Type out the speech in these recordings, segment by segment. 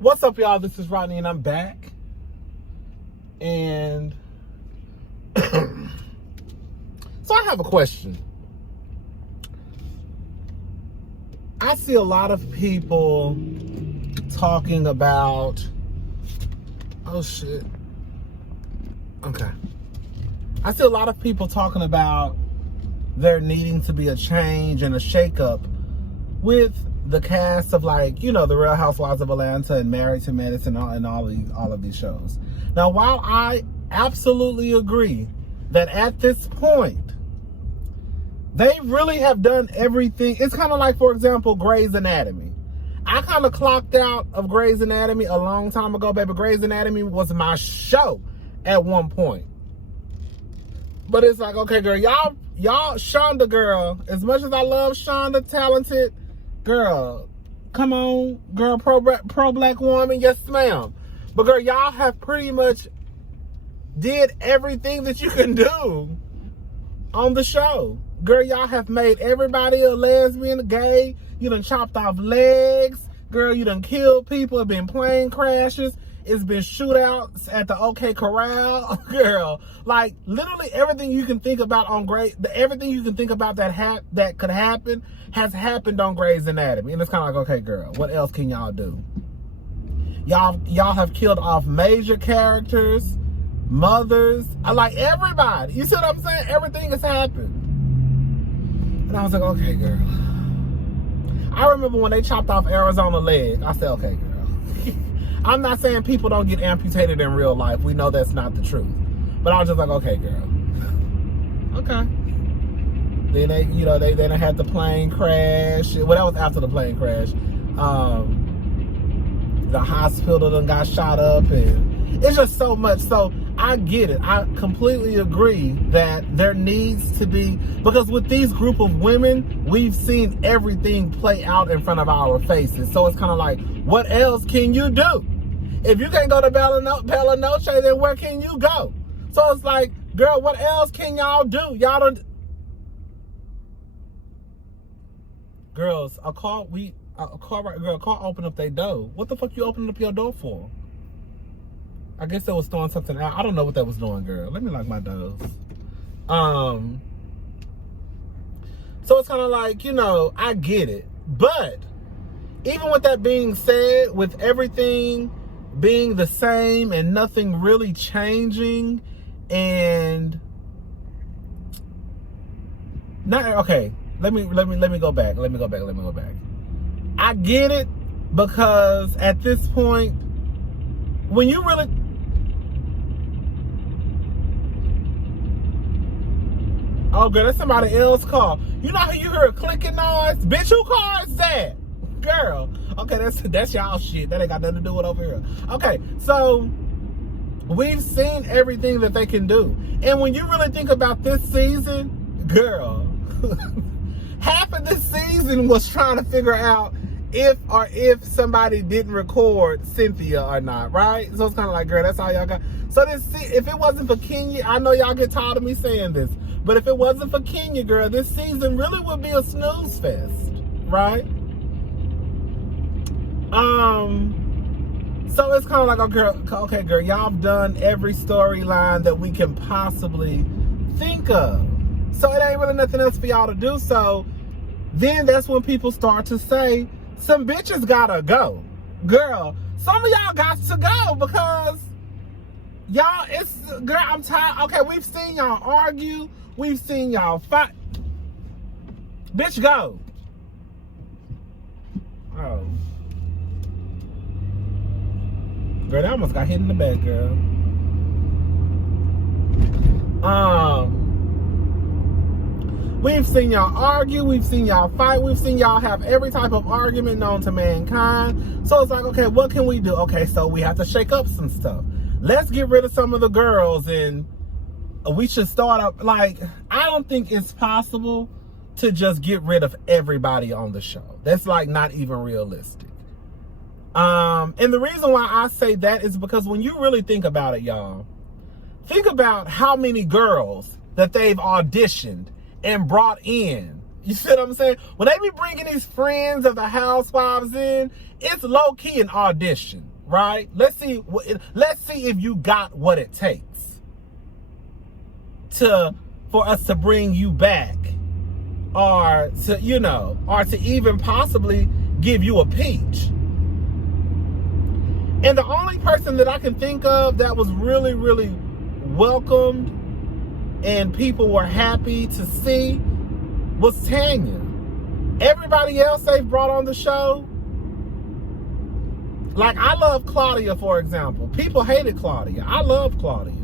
What's up, y'all? This is Rodney, and I'm back. And so I have a question. I see a lot of people talking about, oh shit. Okay. I see a lot of people talking about there needing to be a change and a shakeup with the cast of, like, you know, the Real Housewives of Atlanta and Married to Medicine and all of these shows. Now, while I absolutely agree that at this point, they really have done everything. It's kind of like, for example, Grey's Anatomy. I kind of clocked out of Grey's Anatomy a long time ago, baby. Grey's Anatomy was my show at one point. But it's like, okay, girl, y'all, Shonda, girl, as much as I love Shonda, talented girl, come on, girl, pro-black woman, yes, ma'am. But, girl, y'all have pretty much did everything that you can do on the show. Girl, y'all have made everybody a lesbian, gay. You done chopped off legs. Girl, you done killed people. It's been plane crashes. It's been shootouts at the OK Corral. Girl, like, literally everything you can think about on everything you can think about that could happen has happened on Grey's Anatomy. And it's kind of like, okay, girl, what else can y'all do? Y'all have killed off major characters, mothers, like everybody. You see what I'm saying? Everything has happened. And I was like, okay, girl. I remember when they chopped off Arizona leg. I said, okay, girl. I'm not saying people don't get amputated in real life. We know that's not the truth. But I was just like, okay, girl. Okay. Then they done had the plane crash. Well, that was after the plane crash. The hospital done got shot up, and it's just so much. So I get it. I completely agree that there needs to be, because with these group of women, we've seen everything play out in front of our faces. So it's kind of like, what else can you do? If you can't go to Bella Noche, then where can you go? So it's like, girl, what else can y'all do? Y'all don't. Girls, a car opened up their door. What the fuck you opening up your door for? I guess they was throwing something out. I don't know what that was doing, girl. Let me lock my doors. So it's kind of like, you know, I get it. But even with that being said, with everything being the same and nothing really changing, and not okay. Let me go back. I get it, because at this point, when you really, oh girl, that's somebody else's car. You know how you hear a clicking noise? Bitch, who car is that? Girl. Okay, that's y'all shit. That ain't got nothing to do with over here. Okay, so we've seen everything that they can do. And when you really think about this season, girl, half of this season was trying to figure out if somebody didn't record Cynthia or not, right? So it's kind of like, girl, that's all y'all got. So if it wasn't for Kenya, I know y'all get tired of me saying this, but if it wasn't for Kenya, girl, this season really would be a snooze fest, right? So it's kind of like, okay, girl, y'all have done every storyline that we can possibly think of. So it ain't really nothing else for y'all to do. So then that's when people start to say, some bitches gotta go. Girl, some of y'all got to go, because y'all, girl, I'm tired. Okay, we've seen y'all argue. We've seen y'all fight. Bitch, go. Oh. Girl, that almost got hit in the back, girl. We've seen y'all argue. We've seen y'all fight. We've seen y'all have every type of argument known to mankind. So it's like, okay, what can we do? Okay, so we have to shake up some stuff. Let's get rid of some of the girls, and we should start up. Like, I don't think it's possible to just get rid of everybody on the show. That's like not even realistic. And the reason why I say that is because when you really think about it, y'all, think about how many girls that they've auditioned and brought in. You see what I'm saying? When they be bringing these friends of the housewives in, it's low-key an audition. right? Let's see if you got what it takes for us to bring you back, or to even possibly give you a peach. And the only person that I can think of that was really, really welcomed and people were happy to see was Tanya. Everybody else they've brought on the show, like I love Claudia, for example. People hated Claudia. I love Claudia.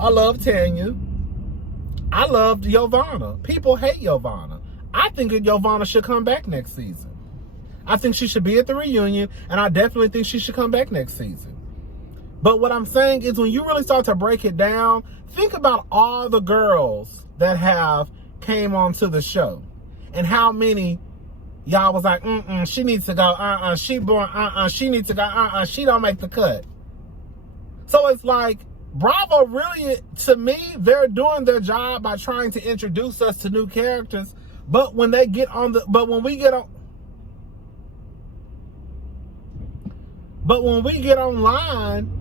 I love Tanya. I loved Yovana. People hate Yovana. I think that Yovana should come back next season. I think she should be at the reunion, and I definitely think she should come back next season. But what I'm saying is, when you really start to break it down, think about all the girls that have came onto the show and how many y'all was like, she needs to go, she born, she needs to go, she don't make the cut. So it's like, Bravo really, to me, they're doing their job by trying to introduce us to new characters. But when we get online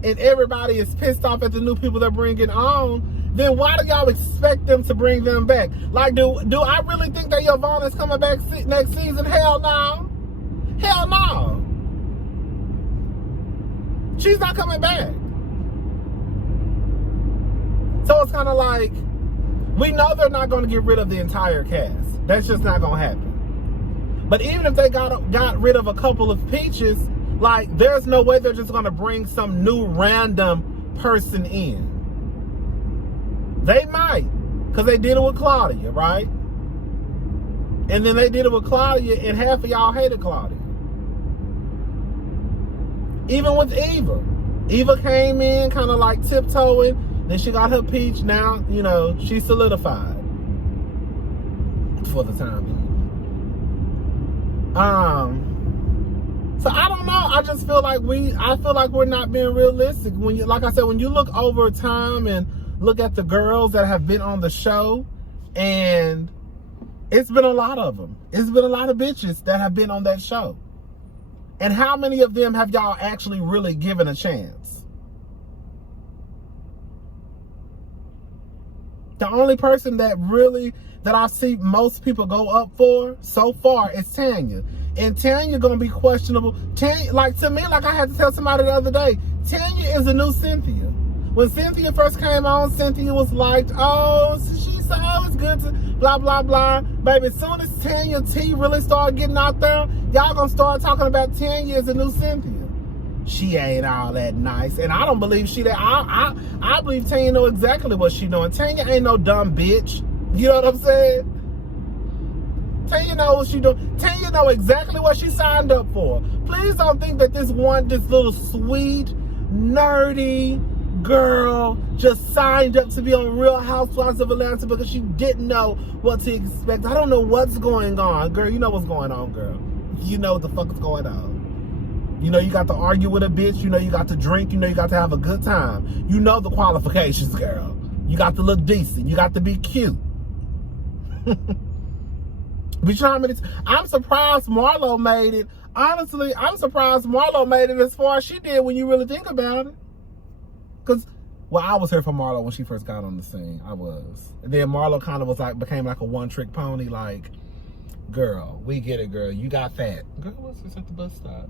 and everybody is pissed off at the new people they're bringing on, then why do y'all expect them to bring them back? Like, do I really think that Yovana is coming back next season? Hell no. Hell no. She's not coming back. So it's kind of like, we know they're not going to get rid of the entire cast. That's just not going to happen. But even if they got rid of a couple of peaches, like, there's no way they're just going to bring some new random person in. They might, because they did it with Claudia, right? And then they did it with Claudia, and half of y'all hated Claudia. Even with Eva. Eva came in kind of like tiptoeing. Then she got her peach. Now, she's solidified for the time being. So I don't know. I just feel like we're not being realistic. Like I said, when you look over time and look at the girls that have been on the show, and it's been a lot of them. It's been a lot of bitches that have been on that show. And how many of them have y'all actually really given a chance? The only person that I see most people go up for so far is Tanya. And Tanya gonna be questionable. Tanya, like, to me, like I had to tell somebody the other day, Tanya is the new Cynthia. When Cynthia first came on, Cynthia was like, she's always good to blah, blah, blah. Baby, as soon as Tanya T really started getting out there, y'all gonna start talking about Tanya as the new Cynthia. She ain't all that nice. And I don't believe I believe Tanya know exactly what she doing. Tanya ain't no dumb bitch. You know what I'm saying? Tanya know what she doing. Tanya know exactly what she signed up for. Please don't think that this little sweet, nerdy girl just signed up to be on Real Housewives of Atlanta because she didn't know what to expect. I don't know what's going on. Girl, you know what's going on, girl. You know what the fuck is going on. You got to argue with a bitch. You got to drink. You got to have a good time. You know the qualifications, girl. You got to look decent. You got to be cute. But you know how many I'm surprised Marlo made it. Honestly, I'm surprised Marlo made it as far as she did when you really think about it. Because, I was here for Marlo when she first got on the scene. I was. And then Marlo kind of became like a one-trick pony. Like, girl, we get it, girl. You got fat. Girl, what's this at the bus stop?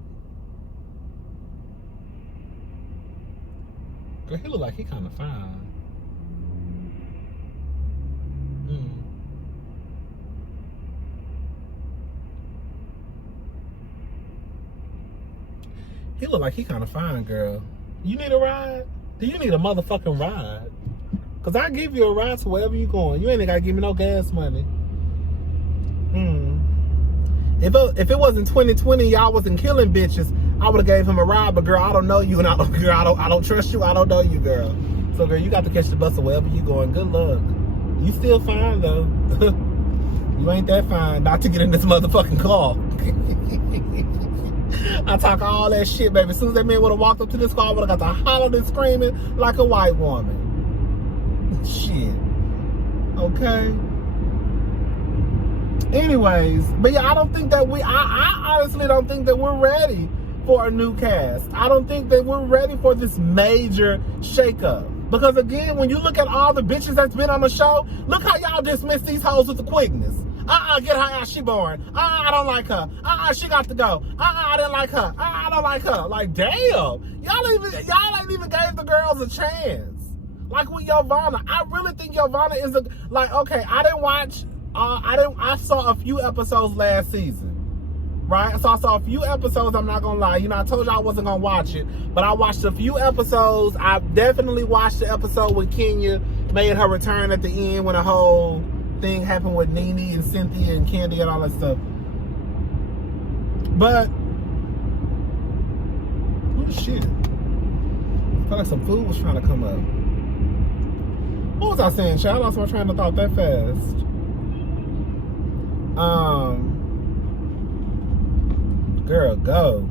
Girl, he look like he kind of fine. He look like he kind of fine, girl. You need a ride? Do you need a motherfucking ride? Because I give you a ride to wherever you going. You ain't got to give me no gas money. If it wasn't 2020, y'all wasn't killing bitches, I would have gave him a ride. But girl, I don't know you, and I don't trust you. I don't know you, girl. So girl, you got to catch the bus or wherever you going. Good luck. You still fine though. You ain't that fine not to get in this motherfucking car. I talk all that shit, baby. As soon as that man would have walked up to this car, I would have got to hollering and screaming like a white woman. Shit. Okay. Anyways, but yeah, I don't think that I honestly don't think that we're ready for a new cast. I don't think that we're ready for this major shakeup. Because again, when you look at all the bitches that's been on the show, look how y'all dismiss these hoes with the quickness. Get her out, she boring. I don't like her. She got to go. I didn't like her. I don't like her. Like, damn. Y'all ain't even gave the girls a chance. Like with Yovana, I really think Yovana is okay, I saw a few episodes last season. Right? So I saw a few episodes, I'm not gonna lie. You know, I told you I wasn't gonna watch it, but I watched a few episodes. I definitely watched the episode when Kenya made her return at the end when the whole thing happened with Nene and Cynthia and Candy and all that stuff. But oh shit. I felt like some food was trying to come up. What was I saying, child? I lost my train of thought that fast. Girl, go.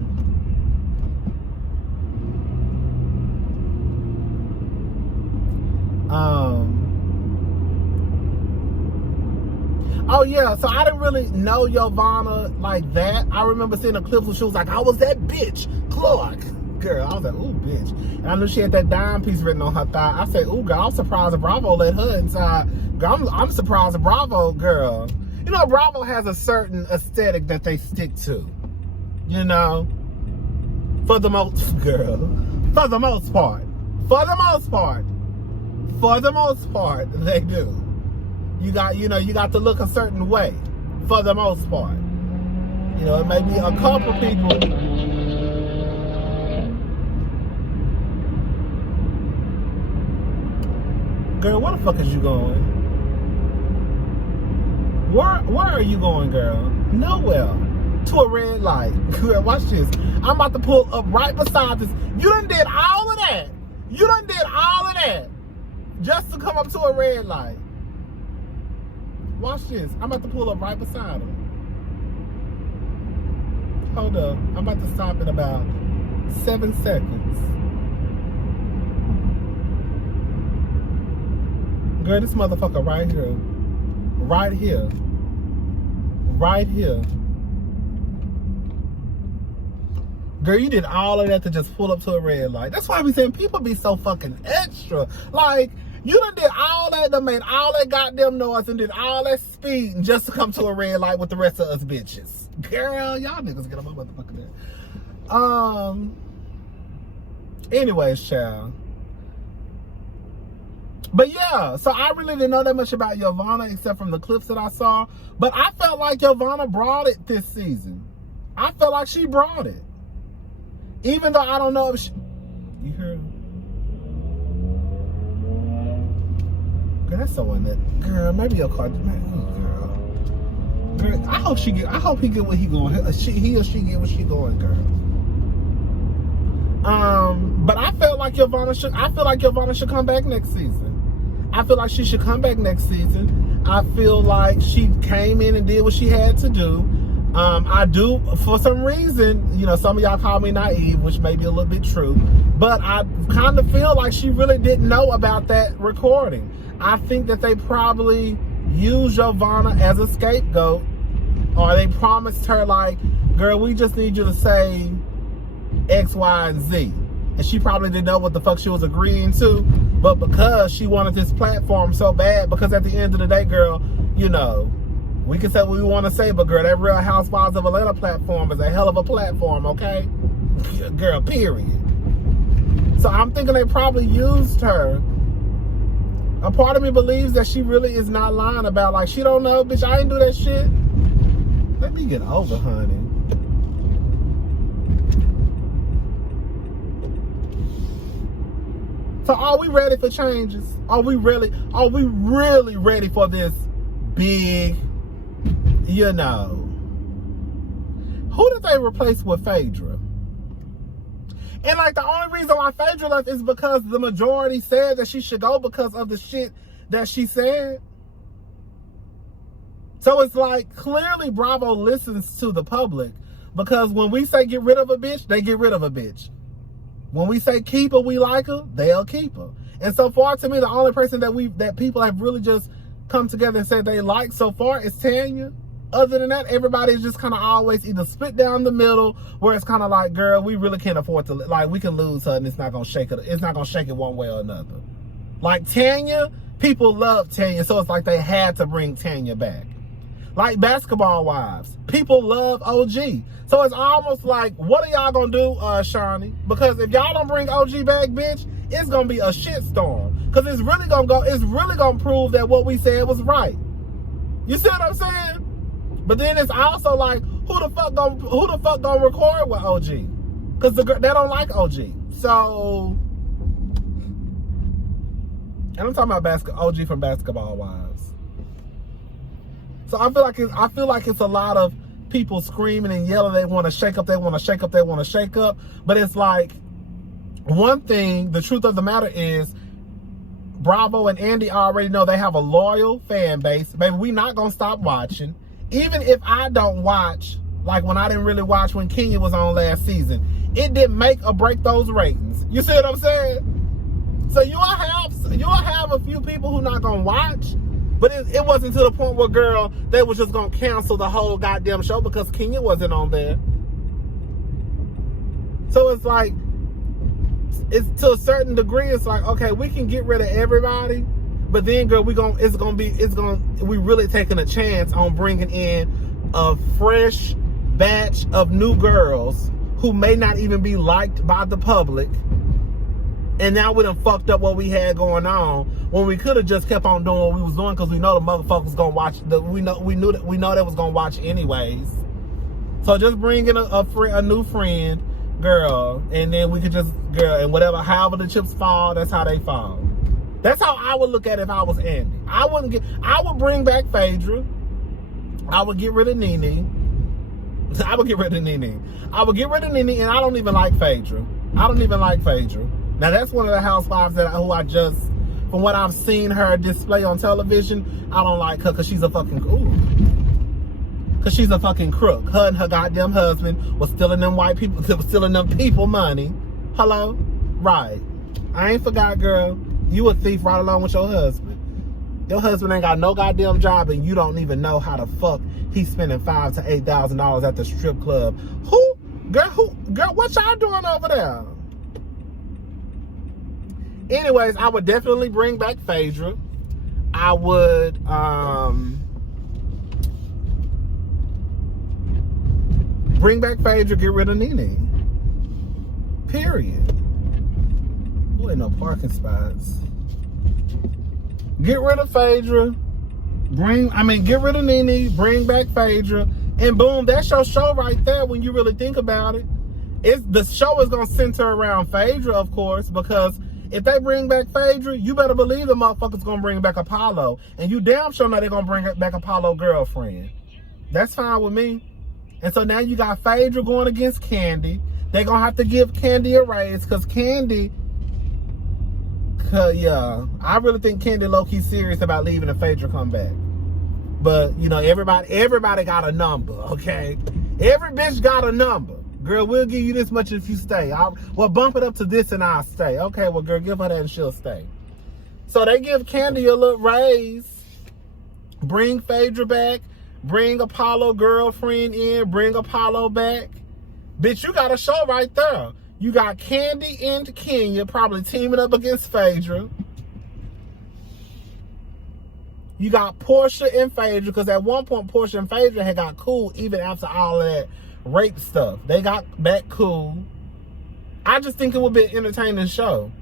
Oh yeah, so I didn't really know Yovana like that. I remember seeing the clips where she was like, I was that bitch, Clark. Girl, I was like, ooh, bitch. And I knew she had that dime piece written on her thigh. I said, ooh, girl, I'm surprised that Bravo let her inside. Girl, I'm surprised that Bravo, girl. You know, Bravo has a certain aesthetic that they stick to. You know? For the most part, they do. You got to look a certain way. For the most part. You know, it may be a couple people. Girl, where the fuck is you going? Where are you going, girl? Nowhere. To a red light. Girl, watch this. I'm about to pull up right beside this. You done did all of that. Just to come up to a red light. Watch this. I'm about to pull up right beside him. Hold up. I'm about to stop in about 7 seconds. Girl, this motherfucker right here. Right here. Right here. Girl, you did all of that to just pull up to a red light. That's why I be saying people be so fucking extra. Like, you done did all that, done made all that goddamn noise and did all that speed just to come to a red light with the rest of us bitches. Girl, y'all niggas get on my motherfucking nerve. Anyways, child. But yeah, so I really didn't know that much about Yovana except from the clips that I saw. But I felt like Yovana brought it this season. I felt like she brought it. Even though I don't know if she... You hear him? Girl, that's so in it. Girl, maybe your car... Girl. I hope he get what he going. He or she get what she going, girl. But I feel like Yovana should come back next season. I feel like she should come back next season. I feel like she came in and did what she had to do. I do, for some reason, you know, some of y'all call me naive, which may be a little bit true, but I kind of feel like she really didn't know about that recording. I think that they probably used Yovana as a scapegoat, or they promised her, like, girl, we just need you to say X, Y, and Z. And she probably didn't know what the fuck she was agreeing to, but because she wanted this platform so bad, because at the end of the day, girl, you know, we can say what we want to say, but girl, that Real Housewives of Atlanta platform is a hell of a platform, okay? Girl, period. So I'm thinking they probably used her. A part of me believes that she really is not lying about, like, she don't know, bitch, I didn't do that shit. Let me get over, honey. So are we ready for changes? Are we really ready for this big, you know? Who did they replace with Phaedra? And like the only reason why Phaedra left is because the majority said that she should go because of the shit that she said. So it's like clearly Bravo listens to the public, because when we say get rid of a bitch, they get rid of a bitch. When we say keep her, we like her, they'll keep her. And so far, to me, the only person that people have really just come together and said they like so far is Tanya. other than that, everybody's just kind of always either split down the middle, where it's kind of like, girl, we really can't afford to, like, we can lose her and it's not gonna shake it. It's not gonna shake it one way or another. Like Tanya, people love Tanya, so it's like they had to bring Tanya back. Like Basketball Wives, people love OG. So it's almost like, what are y'all gonna do, Shawnee? Because if y'all don't bring OG back, bitch, it's gonna be a shitstorm. Because it's really gonna prove that what we said was right. You see what I'm saying? But then it's also like, who the fuck gonna record with OG? Because they don't like OG. So, and I'm talking about OG from Basketball Wives. So I feel like it's a lot of people screaming and yelling. They want to shake up. They want to shake up. They want to shake up. But it's like, one thing. The truth of the matter is, Bravo and Andy already know they have a loyal fan base. Baby, we not gonna stop watching. Even if I don't watch, like when I didn't really watch when Kenya was on last season, it didn't make or break those ratings. You see what I'm saying? So you'll have a few people who not gonna watch, but it wasn't to the point where, girl, they was just gonna cancel the whole goddamn show because Kenya wasn't on there. So it's like, it's to a certain degree, it's like, okay, we can get rid of everybody, but then, girl, we really taking a chance on bringing in a fresh batch of new girls who may not even be liked by the public. And now we done fucked up what we had going on when we could have just kept on doing what we was doing, because we know the motherfuckers gonna watch. We know they was gonna watch anyways. So just bring in a new friend, girl, and then we could just, girl, and however the chips fall, that's how they fall. That's how I would look at it if I was Andy. I would bring back Phaedra. I would get rid of Nene. I would get rid of Nene, and I don't even like Phaedra. Now that's one of the housewives who I just, from what I've seen her display on television, I don't like her because she's a fucking crook. Her and her goddamn husband was stealing them people money. Hello? Right. I ain't forgot, girl. You a thief right along with your husband. Your husband ain't got no goddamn job and you don't even know how the fuck he's spending $5,000 to $8,000 at the strip club. Girl, what y'all doing over there? Anyways, I would definitely bring back Phaedra. I would, bring back Phaedra, get rid of Nene. Period. Boy, no parking spots. Get rid of Phaedra. Get rid of Nene, bring back Phaedra, and boom, that's your show right there when you really think about it. The show is gonna center around Phaedra, of course, because if they bring back Phaedra, you better believe the motherfuckers gonna bring back Apollo. And you damn sure know they're gonna bring back Apollo girlfriend. That's fine with me. And so now you got Phaedra going against Candy. They're gonna have to give Candy a raise because Candy, yeah, I really think Candy low-key serious about leaving if Phaedra come back. But, you know, everybody got a number, okay? Every bitch got a number. Girl, we'll give you this much if you stay. Well, bump it up to this and I'll stay. Okay, well, girl, give her that and she'll stay. So they give Candy a little raise. Bring Phaedra back. Bring Apollo girlfriend in. Bring Apollo back. Bitch, you got a show right there. You got Candy and Kenya probably teaming up against Phaedra. You got Portia and Phaedra, because at one point Portia and Phaedra had got cool even after all of that rape stuff. They got back cool. I just think it would be an entertaining show.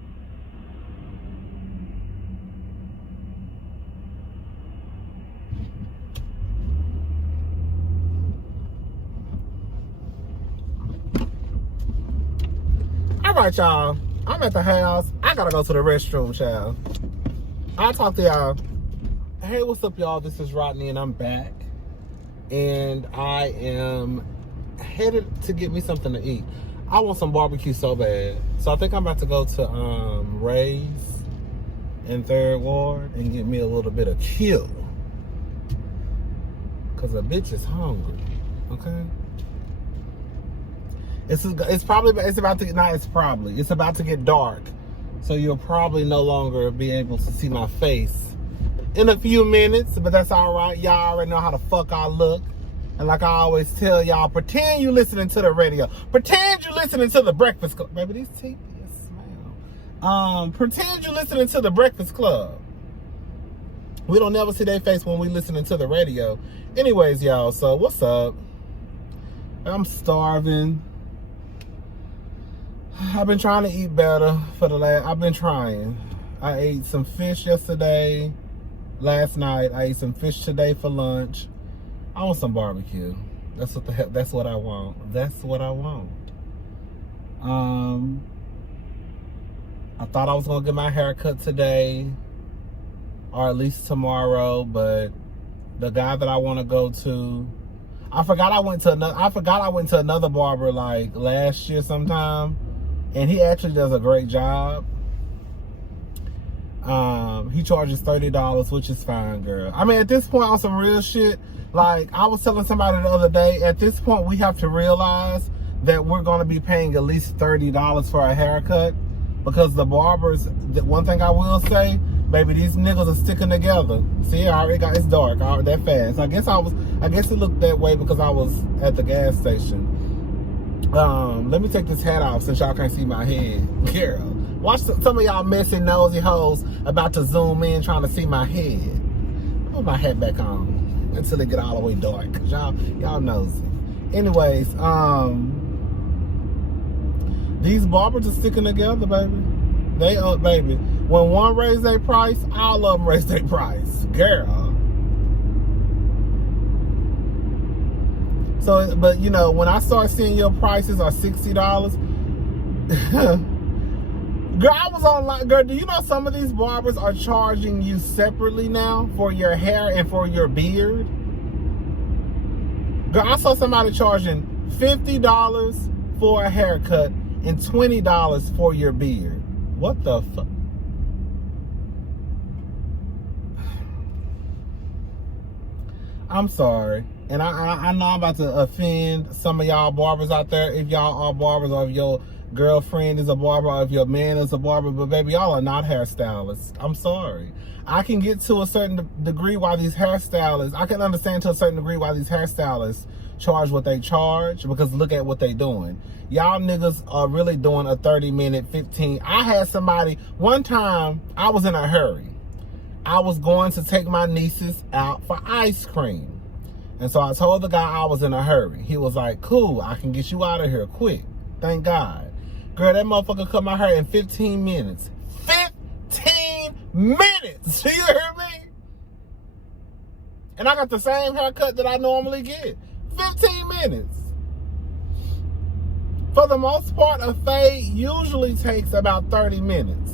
All right, y'all. I'm at the house. I gotta go to the restroom, child. I'll talk to y'all. Hey, what's up, y'all? This is Rodney, and I'm back. And I am headed to get me something to eat. I want some barbecue so bad. So I think I'm about to go to Ray's in 3rd Ward and get me a little bit of kill. Because a bitch is hungry. Okay? It's about to get dark. So you'll probably no longer be able to see my face in a few minutes, but that's all right. Y'all already know how the fuck I look. And like I always tell y'all, pretend you listening to the radio. Pretend you listening to the Breakfast Club. Baby, these teeth smell. Pretend you listening to the Breakfast Club. We don't never see their face when we listening to the radio. Anyways, y'all, so what's up? I'm starving. I've been trying to eat better I've been trying. I ate some fish yesterday. Last night, I ate some fish today for lunch. I want some barbecue. That's what I want. That's what I want. I thought I was gonna get my hair cut today, or at least tomorrow, but the guy that I want to go to, I forgot I went to another barber like last year sometime, and he actually does a great job. He charges $30, which is fine, girl. I mean, at this point, on some real shit, like I was telling somebody the other day, at this point, we have to realize that we're going to be paying at least $30 for a haircut, because the barbers, one thing I will say, baby, these niggas are sticking together. See, I already got, it's dark, that fast. I guess it looked that way because I was at the gas station. Let me take this hat off since y'all can't see my head. Girl, watch some of y'all messy, nosy hoes about to zoom in trying to see my head. Put my hat back on until it get all the way dark, cause y'all nosy. Anyways, these barbers are sticking together, baby. They baby. When one raise their price, all of them raise their price, girl. So, but you know, when I start seeing your prices are $60, girl, I was online. Girl, do you know some of these barbers are charging you separately now for your hair and for your beard? Girl, I saw somebody charging $50 for a haircut and $20 for your beard. What the fuck? I'm sorry. And I know I'm about to offend some of y'all barbers out there. If y'all are barbers, or if your girlfriend is a barber, or if your man is a barber, but baby, y'all are not hairstylists. I'm sorry. I can get to a certain degree why these hairstylists, I can understand to a certain degree why these hairstylists charge what they charge, because look at what they doing. Y'all niggas are really doing a 30-minute, 15. I had somebody, one time, I was in a hurry. I was going to take my nieces out for ice cream. And so I told the guy I was in a hurry. He was like, cool, I can get you out of here quick. Thank God. Girl, that motherfucker cut my hair in 15 minutes. 15 minutes! You hear me? And I got the same haircut that I normally get. 15 minutes. For the most part, a fade usually takes about 30 minutes.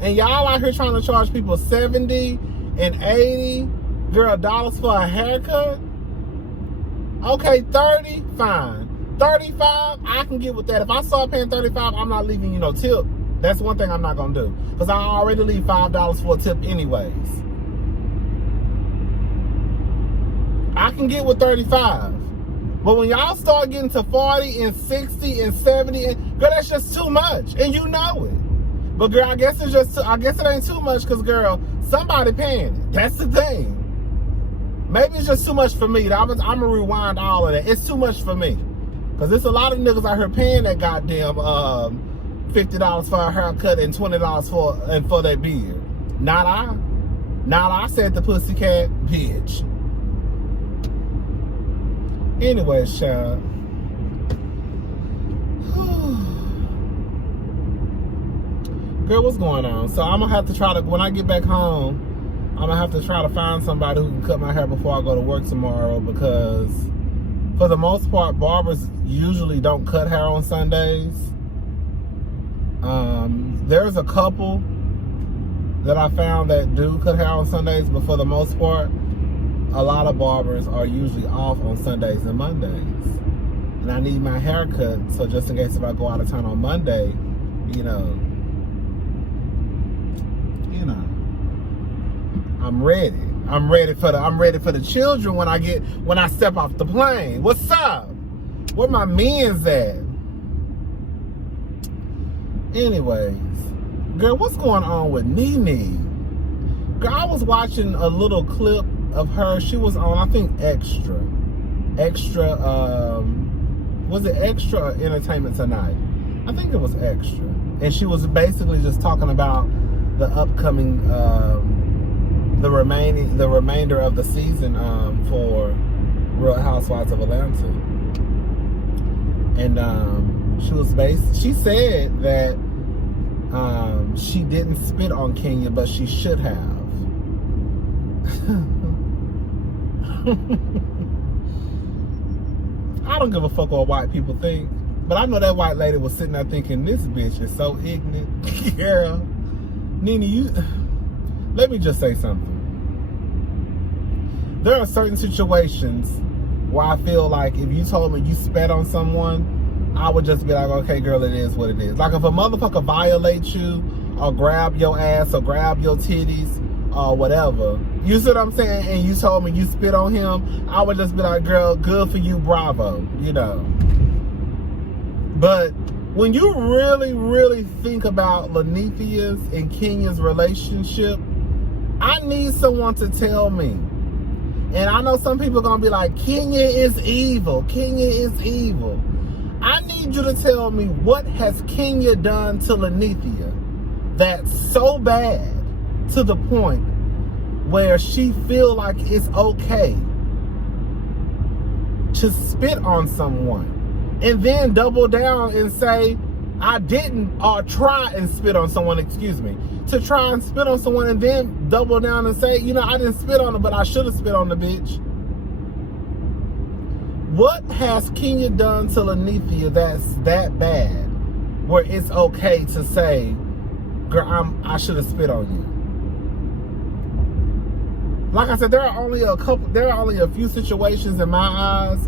And y'all out here trying to charge people 70 and 80, girl, dollars for a haircut? Okay, 30, fine. 35, I can get with that. If I start paying 35, I'm not leaving you no tip. That's one thing I'm not gonna do, because I already leave $5 for a tip anyways. I can get with 35. But when y'all start getting to 40 and 60 and 70, girl, that's just too much, and you know it. But girl, I guess it ain't too much, because girl, somebody paying it. That's the thing. Maybe it's just too much for me. I'm gonna rewind all of that. It's too much for me, because there's a lot of niggas out here paying that goddamn $50 for a haircut and $20 for their beard. Not I said the pussycat bitch. Anyway, child. Girl, what's going on? So I'm gonna have to try to, when I get back home, I'm gonna have to try to find somebody who can cut my hair before I go to work tomorrow, because for the most part, barbers usually don't cut hair on Sundays. There's a couple that I found that do cut hair on Sundays, but for the most part, a lot of barbers are usually off on Sundays and Mondays. And I need my hair cut, so just in case if I go out of town on Monday, you know, I'm ready. I'm ready for the children when I step off the plane. What's up? Where my men's at? Anyways, girl, what's going on with Nene? Girl, I was watching a little clip of her. She was on, I think, Extra. Extra, was it Extra or Entertainment Tonight? I think it was Extra. And she was basically just talking about the upcoming, the remainder of the season for Real Housewives of Atlanta. And she said that she didn't spit on Kenya, but she should have. I don't give a fuck what white people think, but I know that white lady was sitting there thinking, this bitch is so ignorant. Girl, Nene, let me just say something. There are certain situations where I feel like if you told me you spat on someone, I would just be like, okay, girl, it is what it is. Like if a motherfucker violates you or grab your ass or grab your titties or whatever, you see what I'm saying? And you told me you spit on him, I would just be like, girl, good for you, bravo, you know. But when you really, really think about Lenethea's and Kenya's relationship, I need someone to tell me. And I know some people are going to be like, Kenya is evil. Kenya is evil. I need you to tell me, what has Kenya done to Lenethea that's so bad to the point where she feel like it's okay to spit on someone and then double down and say, I didn't, or try and spit on someone, excuse me, to try and spit on someone and then double down and say, you know, I didn't spit on her, but I should have spit on the bitch. What has Kenya done to Lenethea that's that bad where it's okay to say, girl, I should have spit on you? Like I said, there are only a few situations in my eyes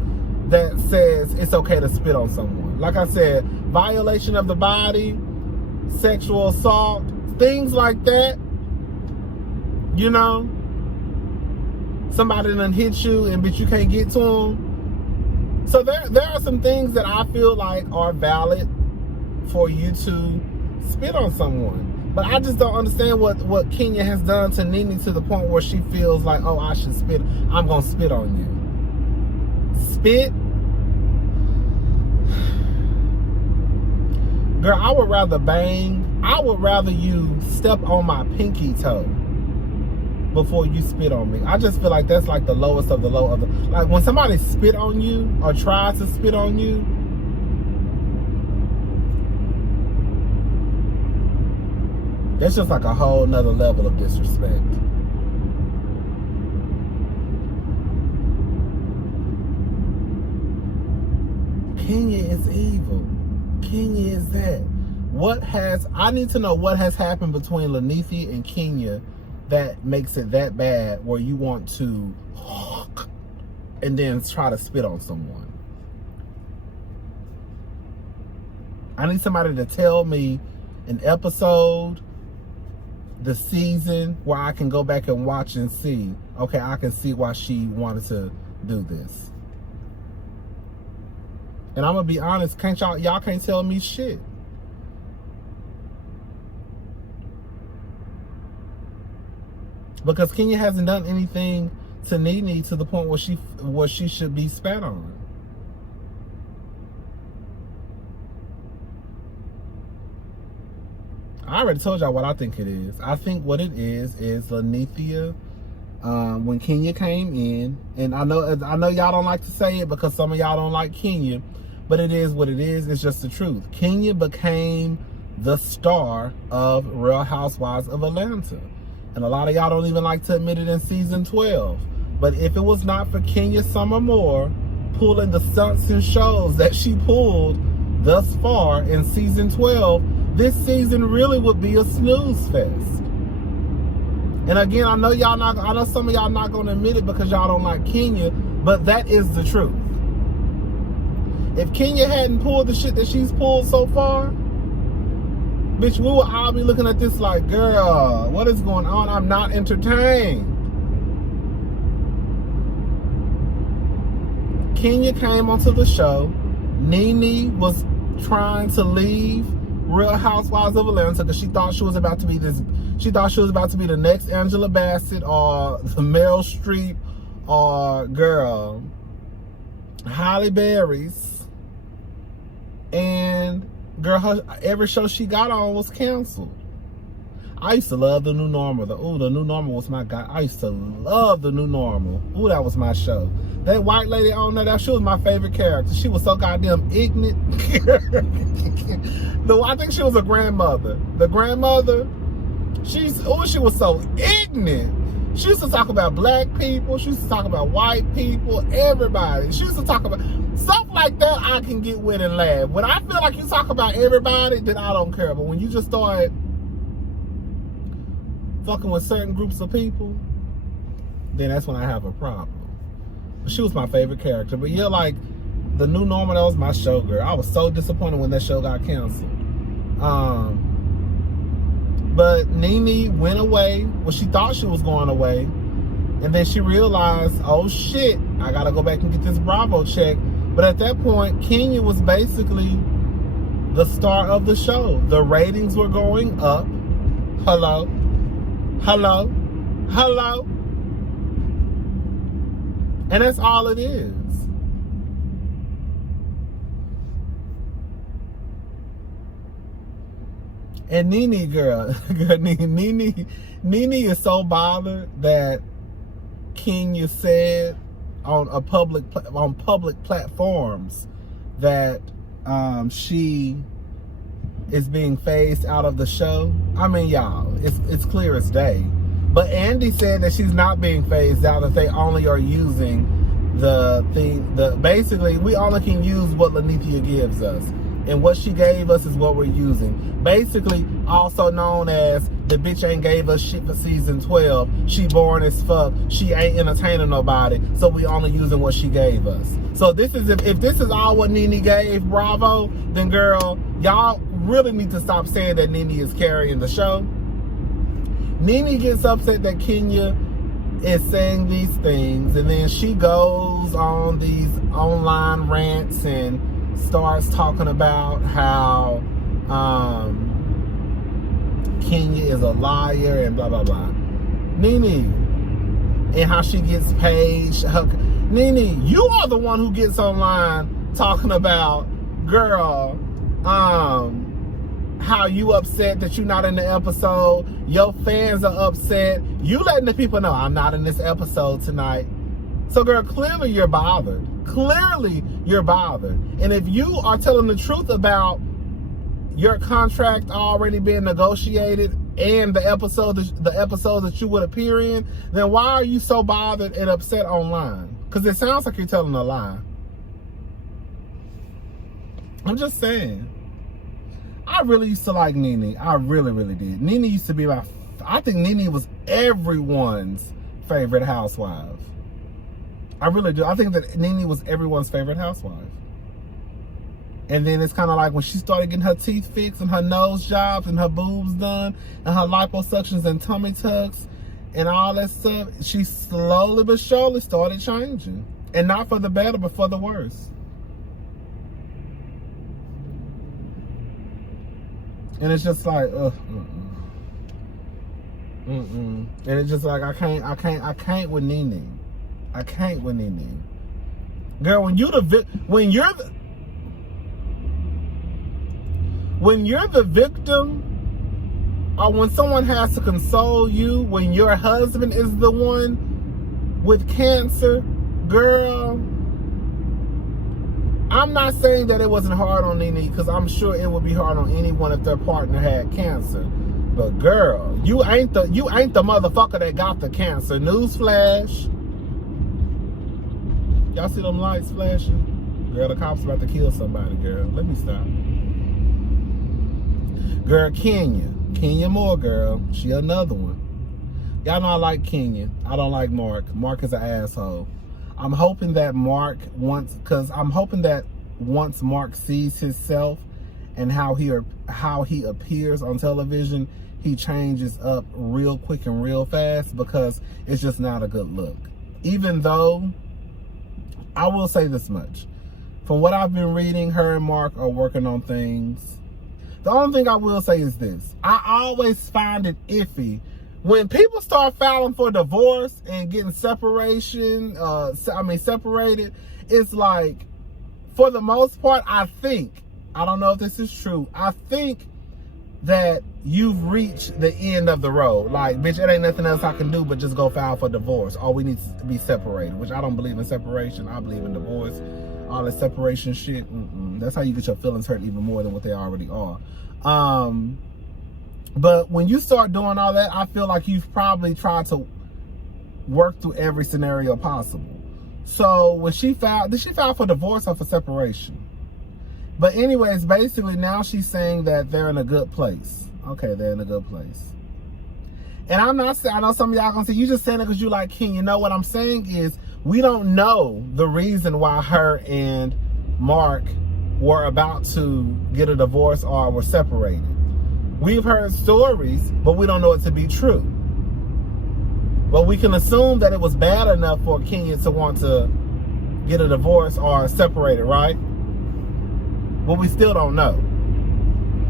that says it's okay to spit on someone. Like I said, violation of the body, sexual assault, things like that. You know, somebody done hit you and bitch you can't get to them. So there are some things that I feel like are valid for you to spit on someone. But I just don't understand what Kenya has done to Nene to the point where she feels like, oh, I should spit. I'm going to spit on you. Spit? Girl, I would rather you step on my pinky toe before you spit on me. I just feel like that's like the lowest of the low of the... Like when somebody spit on you or tries to spit on you, that's just like a whole nother level of disrespect. Kenya is evil. Kenya is that. I need to know what has happened between Lenethea and Kenya that makes it that bad where you want to and then try to spit on someone. I need somebody to tell me an episode, the season, where I can go back and watch and see, okay, I can see why she wanted to do this. And I'm gonna be honest, y'all can't tell me shit. Because Kenya hasn't done anything to Nene to the point where she should be spat on. I already told y'all what I think it is. I think what it is Lenethea, when Kenya came in, and I know y'all don't like to say it because some of y'all don't like Kenya, but it is what it is. It's just the truth. Kenya became the star of Real Housewives of Atlanta. And a lot of y'all don't even like to admit it in season 12. But if it was not for Kenya Summer Moore pulling the stunts and shows that she pulled thus far in season 12, this season really would be a snooze fest. And again, I know some of y'all not gonna admit it because y'all don't like Kenya, but that is the truth. If Kenya hadn't pulled the shit that she's pulled so far, bitch, we will all be looking at this like, girl, what is going on? I'm not entertained. Kenya came onto the show. Nene was trying to leave Real Housewives of Atlanta because she thought she was about to be the next Angela Bassett or the Meryl Streep or girl. Halle Berry's, and girl, every show she got on was canceled. I used to love The New Normal. The New Normal was my guy. I used to love The New Normal. Ooh, that was my show. That white lady on there, she was my favorite character. She was so goddamn ignorant. I think she was a grandmother. The grandmother, she was so ignorant. She used to talk about black people. She used to talk about white people, everybody. She used to talk about stuff like that. I can get with and laugh. When I feel like you talk about everybody, then I don't care. But when you just start fucking with certain groups of people, then that's when I have a problem. She was my favorite character. But yeah, like The New Normal, that was my show, girl. I was so disappointed when that show got canceled. But Nene went away. Well, she thought she was going away. And then she realized, oh shit, I gotta go back and get this Bravo check. But at that point, Kenya was basically the star of the show. The ratings were going up. Hello. And that's all it is. And Nene, girl, Nene is so bothered that Kenya said on public platforms that she is being phased out of the show. I mean, y'all, it's clear as day. But Andy said that she's not being phased out, that they only are using basically, we only can use what Lanithia gives us. And what she gave us is what we're using. Basically, also known as the bitch ain't gave us shit for season 12. She boring as fuck. She ain't entertaining nobody. So we only using what she gave us. So this is if this is all what Nene gave Bravo, then girl, y'all really need to stop saying that Nene is carrying the show. Nene gets upset that Kenya is saying these things, and then she goes on these online rants and starts talking about how Kenya is a liar and blah blah blah. Nene, and how she gets paid. Nene, you are the one who gets online talking about, girl, how you upset that you're not in the episode. Your fans are upset. You letting the people know I'm not in this episode tonight. So girl, clearly you're bothered. Clearly you're bothered. And if you are telling the truth about your contract already being negotiated and the episode that you would appear in, then why are you so bothered and upset online? Because it sounds like you're telling a lie. I'm just saying. I really used to like Nene. I really, really did. Nene used to be I think Nene was everyone's favorite housewife. I really do. I think that Nene was everyone's favorite housewife. And then it's kind of like when she started getting her teeth fixed and her nose jobs and her boobs done and her liposuctions and tummy tucks and all that stuff, she slowly but surely started changing. And not for the better, but for the worse. And it's just like, and it's just like, I can't with Nene. I can't with Nene. Girl, when you're the victim, or when someone has to console you, when your husband is the one with cancer, girl, I'm not saying that it wasn't hard on Nene, because I'm sure it would be hard on anyone if their partner had cancer. But girl, you ain't the motherfucker that got the cancer. Newsflash. Y'all see them lights flashing? Girl, the cops about to kill somebody, girl. Let me stop. Girl, Kenya Moore, girl. She another one. Y'all know I like Kenya. I don't like Mark. Mark is an asshole. I'm hoping that once Mark sees himself and how he appears on television, he changes up real quick and real fast, because it's just not a good look. Even though, I will say this much. From what I've been reading, her and Mark are working on things. The only thing I will say is this. I always find it iffy when people start filing for divorce and getting separated, it's like, for the most part, I don't know if this is true, I think that you've reached the end of the road. Like, bitch, it ain't nothing else I can do but just go file for divorce. Or we need to be separated, which I don't believe in separation. I believe in divorce. All this separation shit, that's how you get your feelings hurt even more than what they already are. But when you start doing all that, I feel like you've probably tried to work through every scenario possible. So when she filed, did she file for divorce or for separation? But anyways, basically now she's saying that they're in a good place. Okay, they're in a good place. And I'm not saying, I know some of y'all gonna say, you just saying it because you like King. You know what I'm saying is, we don't know the reason why her and Mark were about to get a divorce or were separated. We've heard stories, but we don't know it to be true. But we can assume that it was bad enough for Kenya to want to get a divorce or separated, right? But we still don't know.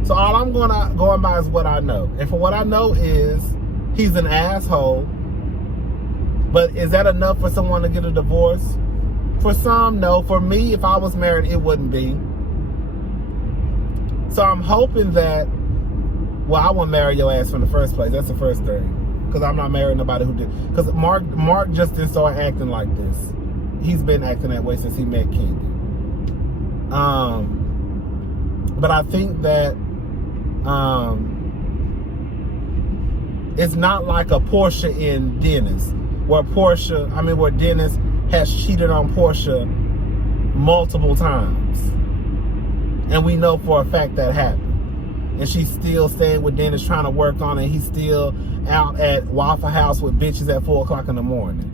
So all I'm going by is what I know. And for what I know is, he's an asshole. But is that enough for someone to get a divorce? For some, no. For me, if I was married, it wouldn't be. So I'm hoping that, well, I wouldn't marry your ass from the first place. That's the first thing. Because I'm not marrying nobody who did. Because Mark just didn't start acting like this. He's been acting that way since he met Kendi. But I think that it's not like a Portia and Dennis, where Dennis has cheated on Portia multiple times. And we know for a fact that happened. And she's still staying with Dennis, trying to work on it. He's still out at Waffle House with bitches at 4 o'clock in the morning.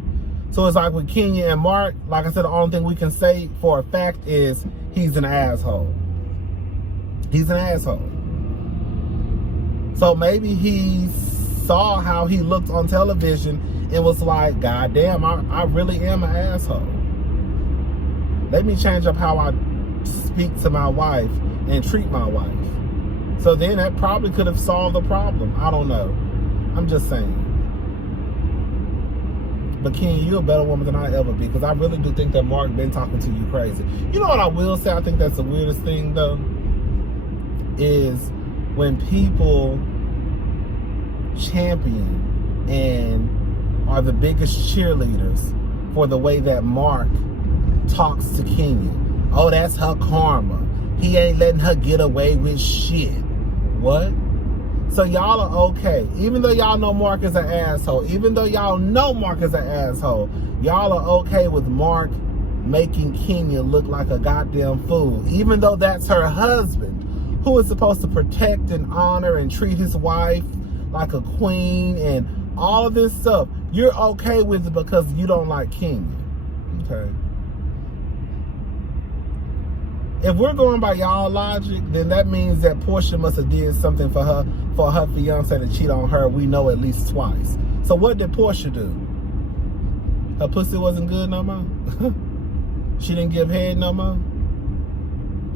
So it's like with Kenya and Mark, like I said, the only thing we can say for a fact is he's an asshole. He's an asshole. So maybe he saw how he looked on television and was like, God damn, I really am an asshole. Let me change up how I speak to my wife and treat my wife. So then that probably could have solved the problem. I don't know. I'm just saying. But Ken, you're a better woman than I ever be, because I really do think that Mark been talking to you crazy. You know what I will say? I think that's the weirdest thing, though, is when people champion and are the biggest cheerleaders for the way that Mark talks to Kenya. Oh, that's her karma. He ain't letting her get away with shit. What? So y'all are okay. Even though y'all know Mark is an asshole, even though y'all know Mark is an asshole, y'all are okay with Mark making Kenya look like a goddamn fool. Even though that's her husband, who is supposed to protect and honor and treat his wife like a queen and all of this stuff. You're okay with it because you don't like Kenya. Okay. If we're going by y'all logic, then that means that Portia must have did something for her fiance to cheat on her. We know at least twice. So what did Portia do? Her pussy wasn't good no more? She didn't give head no more?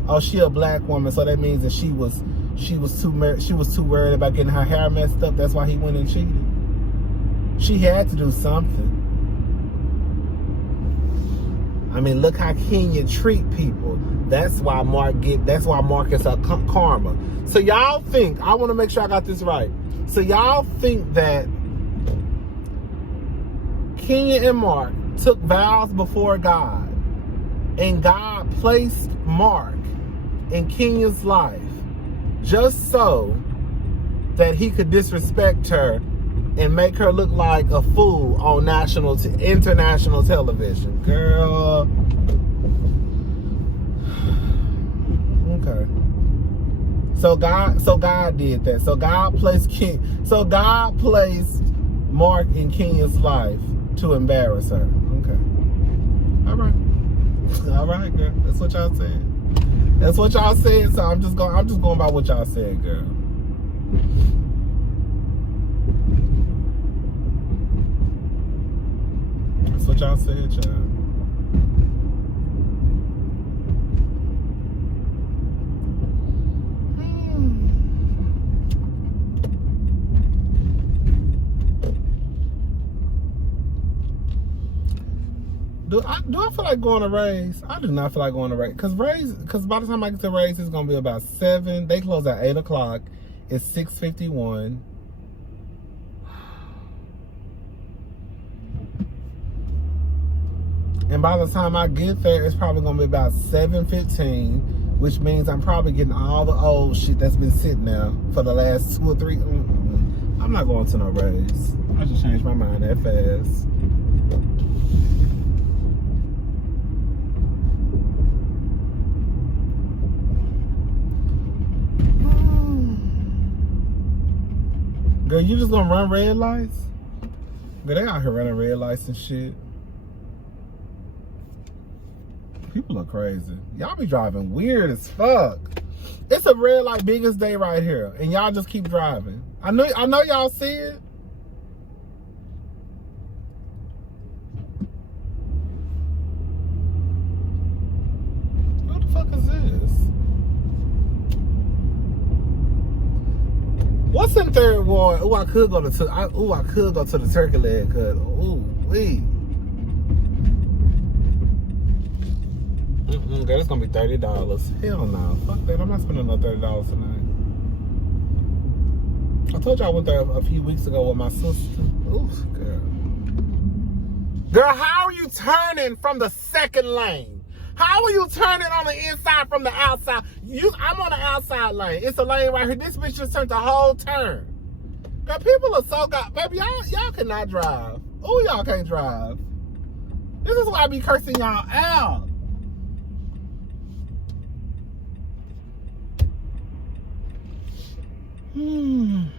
Oh, she a black woman, so that means that she was too worried about getting her hair messed up. That's why he went and cheated. She had to do something. I mean, look how Kenya treat people. That's why Mark is a karma. So y'all think, I want to make sure I got this right. So y'all think that Kenya and Mark took vows before God, and God placed Mark in Kenya's life just so that he could disrespect her and make her look like a fool on international television. Girl. Okay. So God did that. So God placed Mark in Kenya's life to embarrass her. Okay. All right. All right, girl. That's what y'all said. That's what y'all said. So I'm just going by what y'all said, girl. That's what y'all said, child. Do I feel like going to Ray's? I do not feel like going to Ray's. Because by the time I get to Ray's, it's going to be about 7. They close at 8 o'clock. It's 6:51. And by the time I get there, it's probably going to be about 7:15, which means I'm probably getting all the old shit that's been sitting there for the last 2 or 3. I'm not going to no Ray's. I just changed my mind that fast. Girl, you just gonna run red lights? Girl, they out here running red lights and shit. People are crazy. Y'all be driving weird as fuck. It's a red light biggest day right here, and y'all just keep driving. I know y'all see it. What the fuck is this? What's in Third Ward? I could go to the turkey leg cut. Ooh, wee. Girl, it's gonna be $30. Hell no. Fuck that. I'm not spending no $30 tonight. I told you I went there a few weeks ago with my sister. Oof, girl. Girl, how are you turning from the second lane? How are you turning on the inside from the outside? I'm on the outside lane. It's a lane right here. This bitch just turned the whole turn. Girl, people are so baby, y'all cannot drive. Ooh, y'all can't drive. This is why I be cursing y'all out. I'm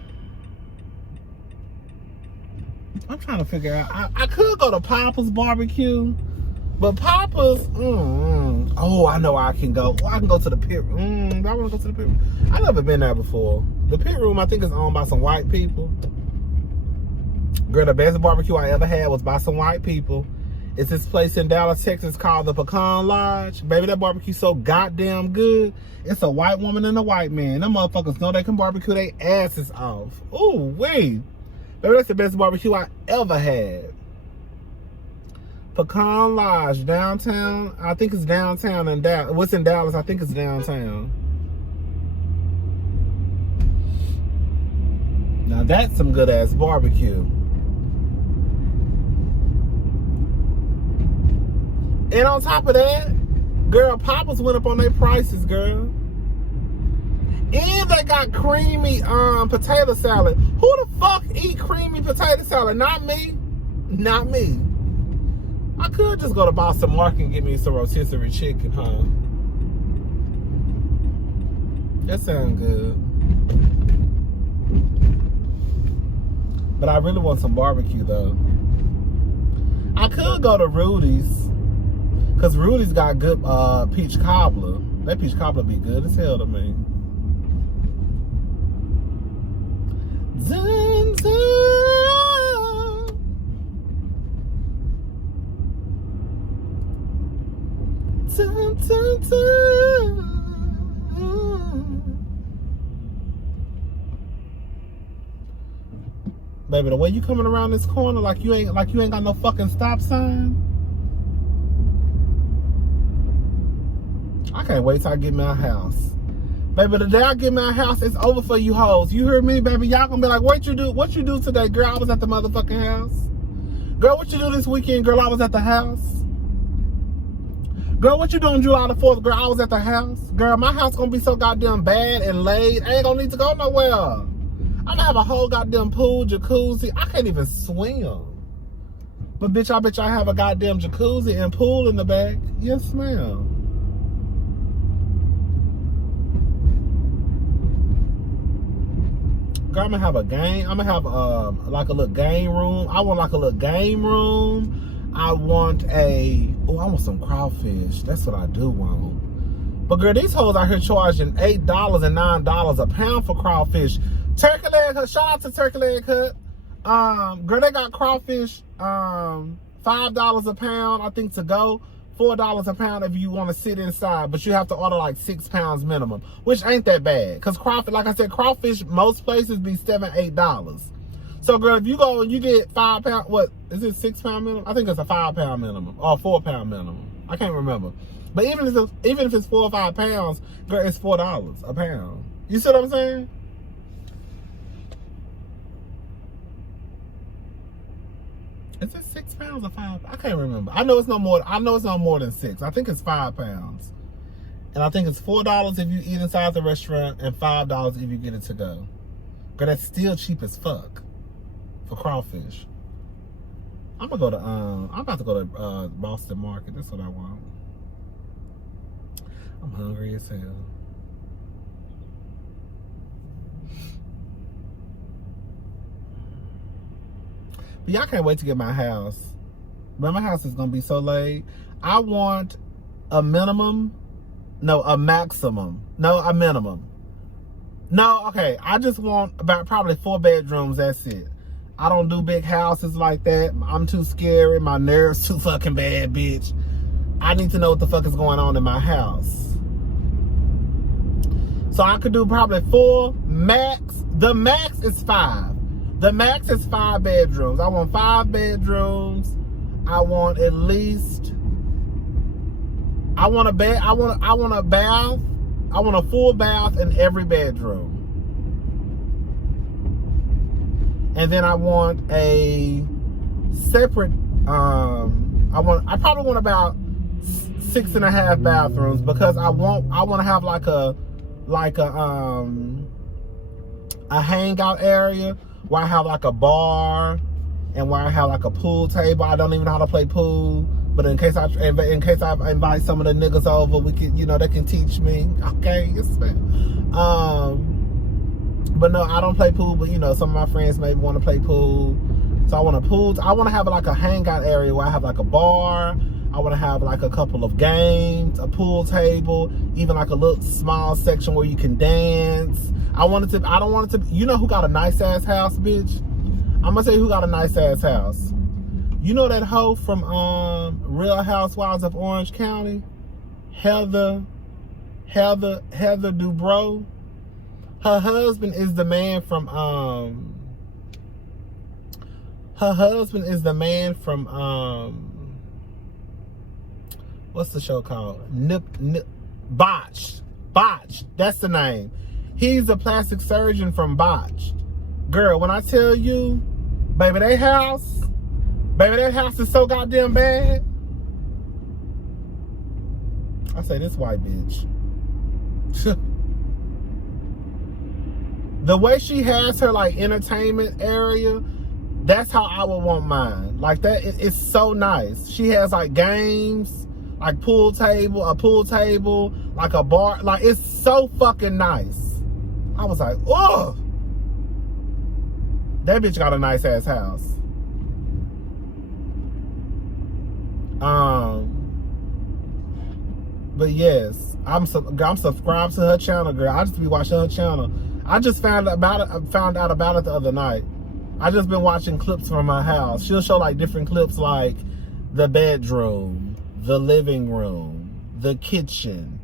trying to figure out. I could go to Papa's barbecue, but Papa's. Oh, I know where I can go. I can go to the pit room. Do I want to go to the pit room? I've never been there before. The pit room, I think, is owned by some white people. Girl, the best barbecue I ever had was by some white people. It's this place in Dallas, Texas called the Pecan Lodge. Baby, that barbecue so goddamn good. It's a white woman and a white man. Them motherfuckers know they can barbecue their asses off. Ooh, wee. Baby, that's the best barbecue I ever had. Pecan Lodge, downtown. I think it's downtown in Dallas. What's in Dallas? I think it's downtown. Now that's some good ass barbecue. And on top of that, girl, Papa's went up on their prices, girl. And they got creamy potato salad. Who the fuck eat creamy potato salad? Not me. Not me. I could just go to Boston Market and get me some rotisserie chicken, huh? That sounds good. But I really want some barbecue, though. I could go to Rudy's. Because Rudy's got good peach cobbler. That peach cobbler be good as hell to me. Dun, dun. Dun, dun, dun. Baby, the way you coming around this corner like you ain't got no fucking stop sign. I can't wait till I get my house. Baby, the day I get my house, it's over for you hoes. You heard me, baby? Y'all gonna be like, what you do today? Girl, I was at the motherfucking house. Girl, what you do this weekend? Girl, I was at the house. Girl, what you doing July the 4th? Girl, I was at the house. Girl, my house gonna be so goddamn bad and laid. I ain't gonna need to go nowhere. I'm gonna have a whole goddamn pool, jacuzzi. I can't even swim. But bitch, I bet you I have a goddamn jacuzzi and pool in the back. Yes, ma'am. Girl, I'm gonna have a game. I'm gonna have like a little game room. I want like a little game room. I want some crawfish. That's what I do want. But girl, these hoes out here charging $8 and $9 a pound for crawfish. Turkey leg hut. Shout out to Turkey leg hut. Girl, they got crawfish $5 a pound, I think, to go. $4 a pound if you want to sit inside, but you have to order like 6 pounds minimum, which ain't that bad. Cause crawfish, like I said, crawfish most places be $7, $8. So, girl, if you go and you get 5 pounds, what is it, 6 pound minimum? I think it's a 5 pound minimum or 4 pound minimum. I can't remember. But even if it's 4 or 5 pounds, girl, it's $4 a pound. You see what I'm saying? Is it 6 pounds or 5? I can't remember. I know it's no more than 6. I think it's 5 pounds. And I think it's $4 if you eat inside the restaurant and $5 if you get it to go. Girl, that's still cheap as fuck for crawfish. I'm about to go to Boston Market. That's what I want. I'm hungry as hell. But y'all can't wait to get my house. But my house is gonna be so laid. I want a minimum. No, a maximum. No, a minimum. No, okay. I just want about probably 4 bedrooms. That's it. I don't do big houses like that. I'm too scary. My nerves too fucking bad, bitch. I need to know what the fuck is going on in my house. So I could do probably 4 max. The max is 5. The max is 5 bedrooms. I want 5 bedrooms. I want at least. I want a bed. I want a bath. I want a full bath in every bedroom. And then I want a separate. I probably want about 6.5 bathrooms because I want to have like a hangout area where I have like a bar and where I have like a pool table. I don't even know how to play pool, but in case I invite some of the niggas over, we can, they can teach me. Okay, yes, man. But no, I don't play pool, but some of my friends maybe want to play pool. So I want a pool. I want to have like a hangout area where I have like a bar. I want to have like a couple of games, a pool table, even like a little small section where you can dance. I don't want it to, you know who got a nice ass house, bitch? I'm gonna say who got a nice ass house. You know that hoe from Real Housewives of Orange County? Heather Dubrow. Her husband is the man from what's the show called? Botched. That's the name. He's a plastic surgeon from Botched. Girl, when I tell you, baby, that house is so goddamn bad. I say this white bitch. The way she has her like entertainment area, that's how I would want mine. Like that, it's so nice. She has like games, like a pool table, like a bar. Like it's so fucking nice. I was like, oh, that bitch got a nice ass house. But yes, I'm subscribed to her channel, girl. I just be watching her channel. I just found out about it the other night. I just been watching clips from my house. She'll show like different clips, like the bedroom, the living room, the kitchen.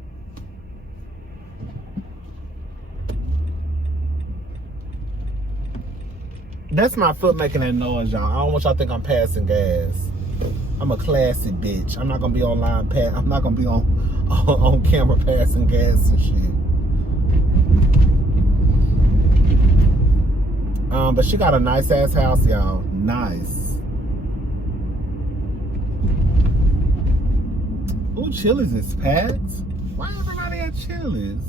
That's my foot making that noise, y'all. I don't want y'all to think I'm passing gas. I'm a classy bitch. I'm not gonna be online. I'm not gonna be on camera passing gas and shit. But she got a nice ass house, y'all. Nice. Ooh, Chili's is packed. Why everybody at Chili's?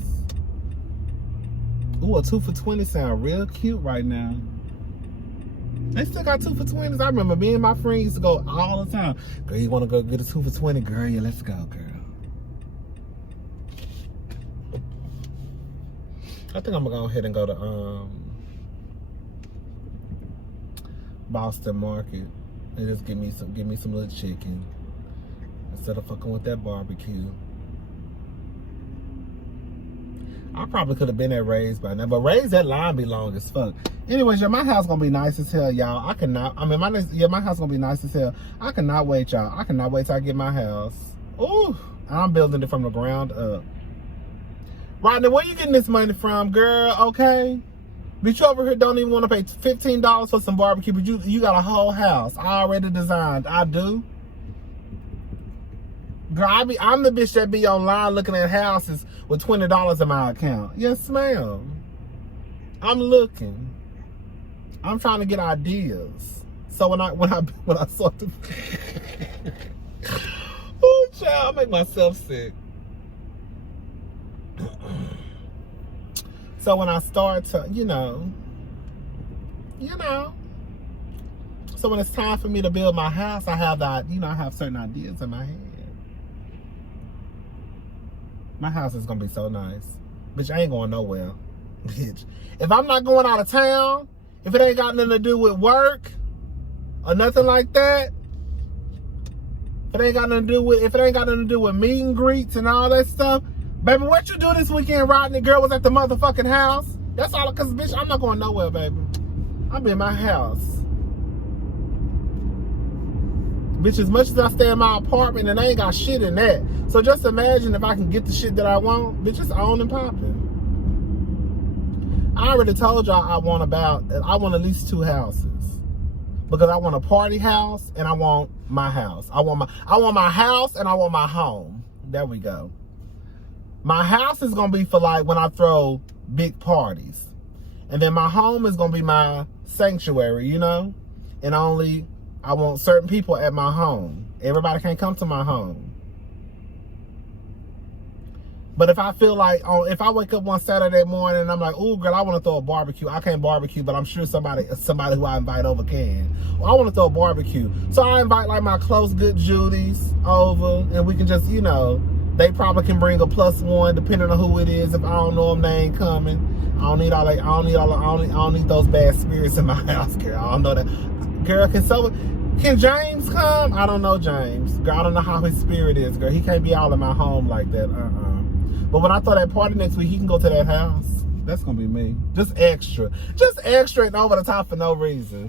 Ooh, a 2 for $20 sound real cute right now. They still got 2 for $20s. I remember me and my friends used to go all the time. Girl, you want to go get a 2 for $20? Girl, yeah, let's go, girl. I think I'm gonna go ahead and go to Boston Market and just give me some little chicken instead of fucking with that barbecue. I probably could have been at Ray's by now, but Ray's, that line be long as fuck. Anyways, yeah, my house gonna be nice as hell, y'all. My house gonna be nice as hell. I cannot wait, y'all. I cannot wait till I get my house. Ooh, I'm building it from the ground up. Rodney, where you getting this money from, girl? Okay, Bitch, you over here don't even want to pay $15 for some barbecue, but you got a whole house already designed. I do. Girl, I'm the bitch that be online looking at houses with $20 in my account. Yes, ma'am. I'm looking. I'm trying to get ideas. So when I saw the oh child, I make myself sick. So when I start to, so when it's time for me to build my house, I have I have certain ideas in my head. My house is gonna be so nice. Bitch, I ain't going nowhere. Bitch. If I'm not going out of town, if it ain't got nothing to do with work or nothing like that, if it ain't got nothing to do with meet and greets and all that stuff, baby, what you do this weekend, Rodney? Girl was at the motherfucking house. That's all, cause bitch, I'm not going nowhere, baby. I'm in my house. Bitch, as much as I stay in my apartment and I ain't got shit in that. So just imagine if I can get the shit that I want, bitch, it's on and popping. I already told y'all I want at least 2 houses. Because I want a party house and I want my house. I want my house and I want my home. There we go. My house is gonna be for like when I throw big parties. And then my home is gonna be my sanctuary, And I want certain people at my home. Everybody can't come to my home. But if I feel like, if I wake up one Saturday morning and I'm like, ooh, girl, I want to throw a barbecue. I can't barbecue, but I'm sure somebody who I invite over can. Well, I want to throw a barbecue. So I invite like my close good Judies over and we can just, they probably can bring a +1 depending on who it is. If I don't know them, they ain't coming. I don't need those bad spirits in my house, girl. I don't know that. Girl, can James come? I don't know James. Girl, I don't know how his spirit is, girl. He can't be all in my home like that. But when I throw that party next week, he can go to that house. That's gonna be me. Just extra and over the top for no reason.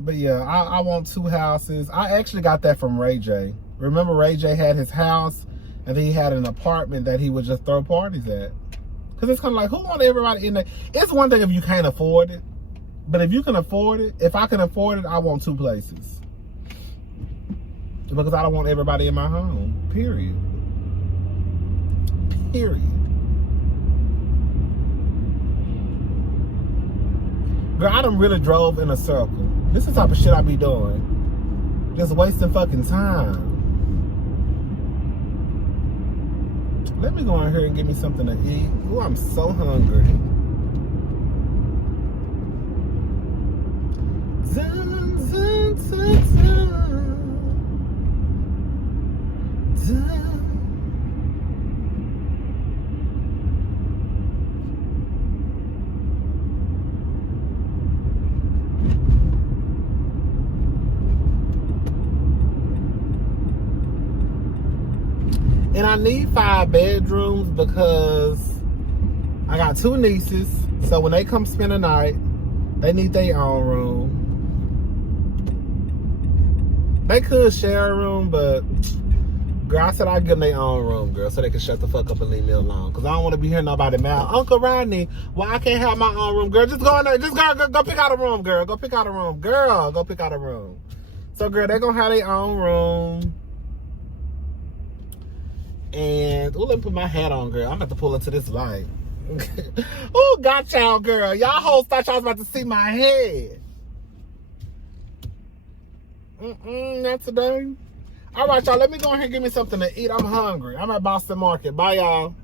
But yeah, I want 2 houses. I actually got that from Ray J. Remember Ray J had his house and then he had an apartment that he would just throw parties at. Cause it's kind of like, who want everybody in there? It's one thing if you can't afford it. But if you can afford it, if I can afford it, I want 2 places. Because I don't want everybody in my home. Period. Girl, I done really drove in a circle. This is the type of shit I be doing. Just wasting fucking time. Let me go in here and get me something to eat. Ooh, I'm so hungry. Dun, dun, dun, dun. And I need 5 bedrooms because I got 2 nieces. So when they come spend the night, they need their own room. They could share a room, but girl, I said I'd give them their own room, girl, so they can shut the fuck up and leave me alone. Because I don't want to be hearing nobody mad. Uncle Rodney, why I can't have my own room? Girl, just go in there. Just go pick out a room, girl. Go pick out a room. Girl, go pick out a room. So, girl, they're going to have their own room. And, ooh, let me put my hat on, girl. I'm about to pull into this light. Ooh, got y'all, girl. Y'all hoes thought y'all was about to see my head. Not today. All right, y'all. Let me go ahead and give me something to eat. I'm hungry. I'm at Boston Market. Bye, y'all.